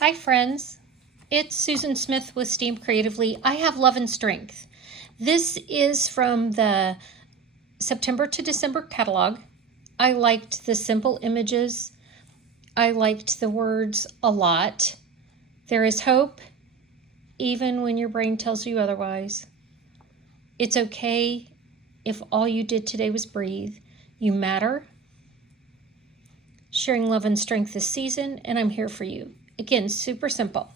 Hi friends, it's Susan Smith with Stamp Creatively. I have Love and Strength. This is from the September to December catalog. I liked the simple images. I liked the words a lot. There is hope, even when your brain tells you otherwise. It's okay if all you did today was breathe. You matter. Sharing love and strength this season, and I'm here for you. Again, super simple.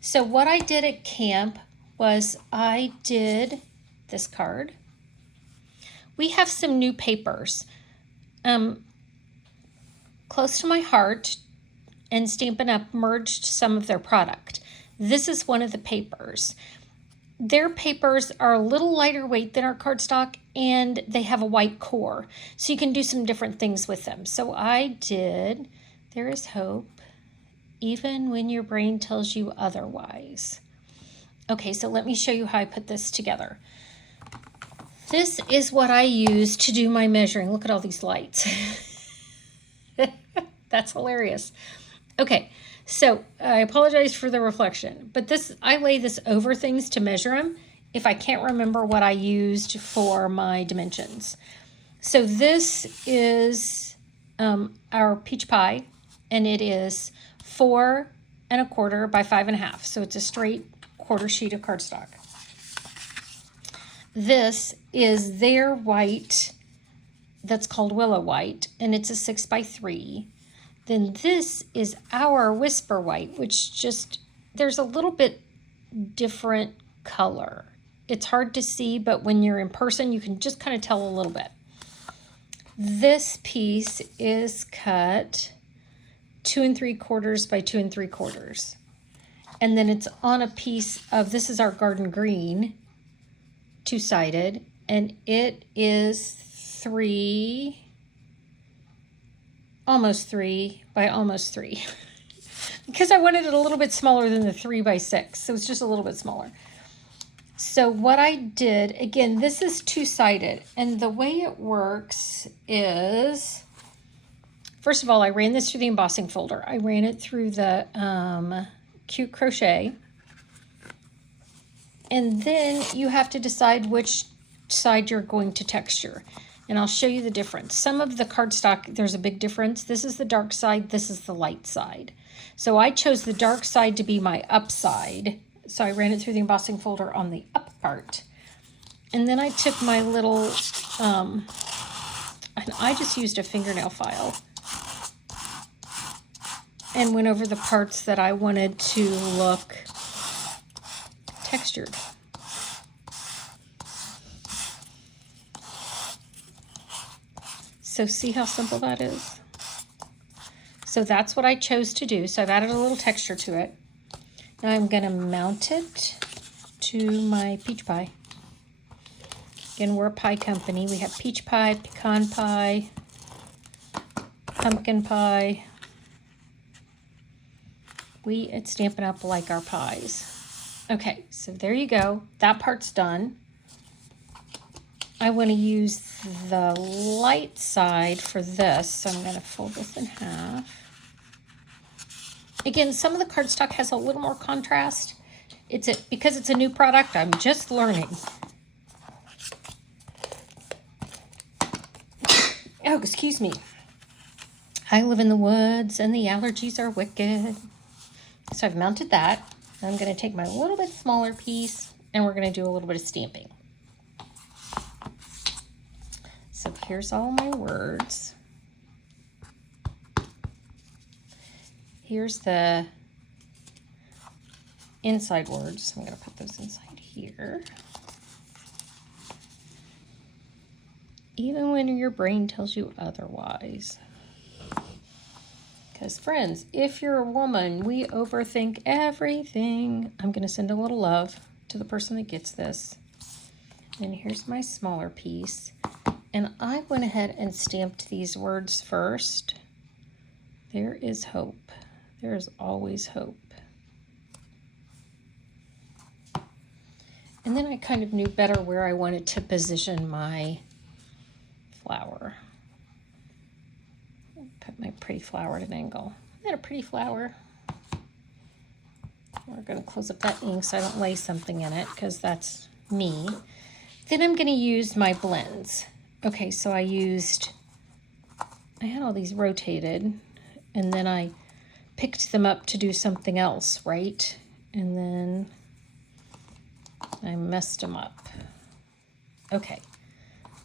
So what I did at camp was I did this card. We have some new papers close to my heart, and Stampin' Up! Merged some of their product. This is one of the papers. Their papers are a little lighter weight than our cardstock, and they have a white core, so you can do some different things with them. So I did There is Hope, even when your brain tells you otherwise. Okay, so let me show you how I put this together. This is what I use to do my measuring. Look at all these lights. That's hilarious. Okay, so I apologize for the reflection, but I lay this over things to measure them if I can't remember what I used for my dimensions. So this is our peach pie, and it is 4 1/4 by 5 1/2. So it's a straight quarter sheet of cardstock. This is their white that's called Willow White, and it's a 6 by 3. Then this is our Whisper White, which there's a little bit different color. It's hard to see, but when you're in person, you can just kind of tell a little bit. This piece is cut 2 3/4 by 2 3/4. And then it's on a piece of, this is our Garden Green, two-sided, and it is almost 3 by almost 3. Because I wanted it a little bit smaller than the 3 by 6, so it's just a little bit smaller. So what I did, again, this is two-sided, and the way it works is, first of all, I ran this through the embossing folder. I ran it through the Cute Crochet, and then you have to decide which side you're going to texture. And I'll show you the difference. Some of the cardstock, there's a big difference. This is the dark side, this is the light side. So I chose the dark side to be my up side. So I ran it through the embossing folder on the up part. And then I took my little, and I just used a fingernail file and went over the parts that I wanted to look textured. So see how simple that is? So that's what I chose to do. So I've added a little texture to it. Now I'm going to mount it to my peach pie. Again, we're a pie company. We have peach pie, pecan pie, pumpkin pie. We at Stampin' Up! Like our pies. Okay, so there you go. That part's done. I want to use the light side for this, so I'm going to fold this in half. Again, some of the cardstock has a little more contrast. Because it's a new product, I'm just learning. Oh, excuse me. I live in the woods and the allergies are wicked. So I've mounted that. I'm going to take my little bit smaller piece and we're going to do a little bit of stamping. So here's all my words. Here's the inside words. I'm going to put those inside here. Even when your brain tells you otherwise. Because friends, if you're a woman, we overthink everything. I'm going to send a little love to the person that gets this. And here's my smaller piece. And I went ahead and stamped these words first. There is hope. There is always hope. And then I kind of knew better where I wanted to position my flower. Put my pretty flower at an angle. Isn't that a pretty flower? We're going to close up that ink so I don't lay something in it because that's me. Then I'm going to use my blends. Okay, so I had all these rotated, and then I picked them up to do something else, right? And then I messed them up. Okay,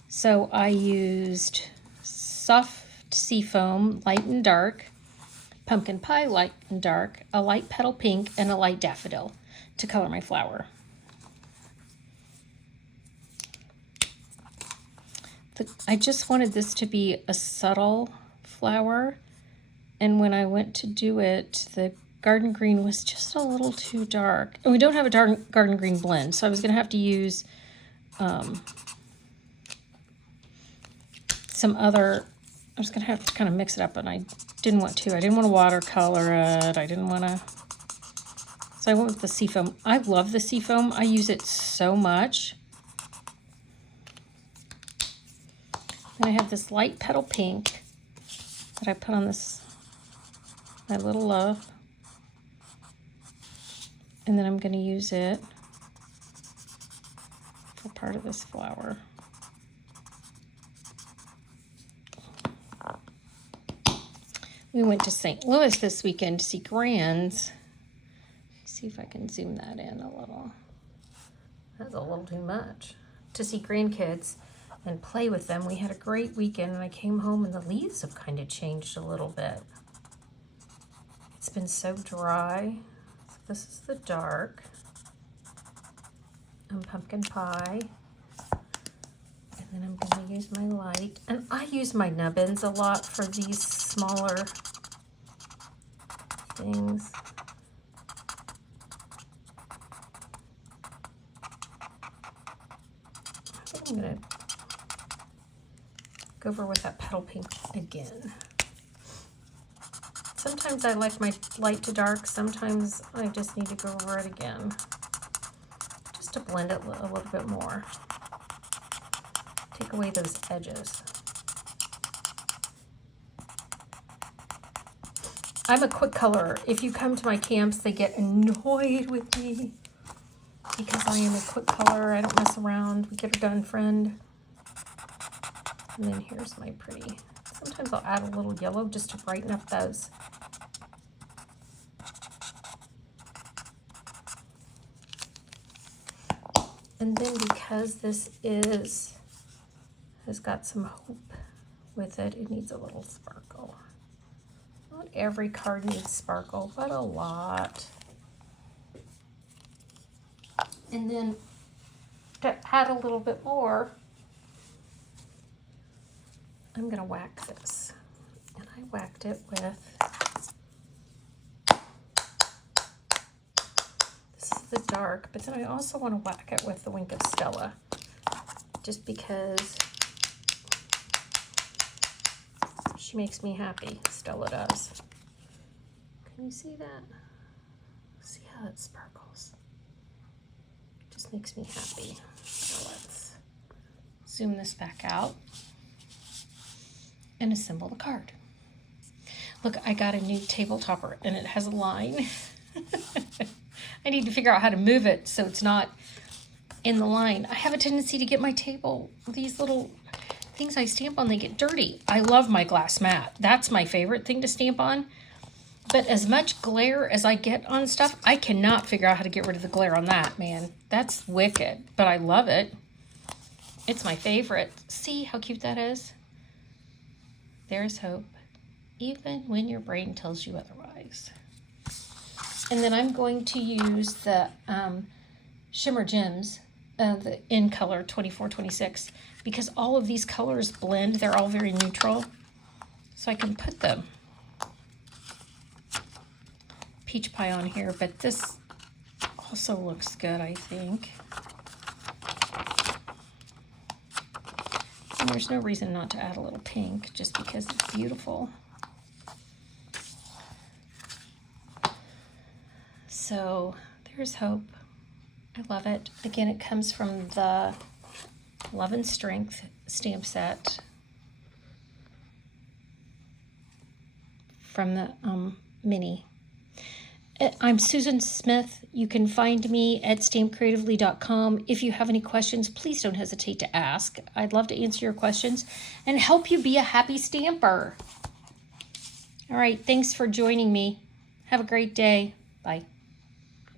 so I used soft seafoam, light and dark, pumpkin pie, light and dark, a light petal pink, and a light daffodil to color my flower. I just wanted this to be a subtle flower, and when I went to do it, the garden green was just a little too dark. And we don't have a garden green blend, so I was going to have to use some other, I was going to have to kind of mix it up, and I didn't want to. I didn't want to watercolor it. I didn't want to. So I went with the seafoam. I love the seafoam. I use it so much. And I have this light petal pink that I put on this, my little love. And then I'm going to use it for part of this flower. We went to St. Louis this weekend to see Grands. See if I can zoom that in a little. That's a little too much. To see grandkids and play with them. We had a great weekend, and I came home and the leaves have kind of changed a little bit. It's been so dry. So this is the dark. And pumpkin pie. And then I'm going to use my light. And I use my nubbins a lot for these smaller things. I think I'm going to go over with that petal pink again. Sometimes I like my light to dark. Sometimes I just need to go over it again. Just to blend it a little bit more. Take away those edges. I'm a quick colorer. If you come to my camps, they get annoyed with me because I am a quick colorer. I don't mess around. We get her done, friend. And then here's my pretty. Sometimes I'll add a little yellow just to brighten up those. And then because this has got some hope with it, it needs a little sparkle. Not every card needs sparkle, but a lot. And then to add a little bit more, I'm going to whack this. And I whacked it with, this is the dark, but then I also want to whack it with the Wink of Stella, just because she makes me happy. Stella does. Can you see that? See how it sparkles? It just makes me happy. So let's zoom this back out and assemble the card. Look, I got a new table topper and it has a line. I need to figure out how to move it so it's not in the line. I have a tendency to get my table, these little things I stamp on, they get dirty. I love my glass mat. That's my favorite thing to stamp on. But as much glare as I get on stuff, I cannot figure out how to get rid of the glare on that, man. That's wicked, but I love it. It's my favorite. See how cute that is? There's hope, even when your brain tells you otherwise. And then I'm going to use the Shimmer Gems, the In Color 2426, because all of these colors blend. They're all very neutral. So I can put the peach pie on here, but this also looks good, I think. And there's no reason not to add a little pink, just because it's beautiful. So there's hope. I love it. Again, it comes from the Love and Strength stamp set from the mini. I'm Susan Smith. You can find me at StampCreatively.com. If you have any questions, please don't hesitate to ask. I'd love to answer your questions and help you be a happy stamper. All right, thanks for joining me. Have a great day. Bye.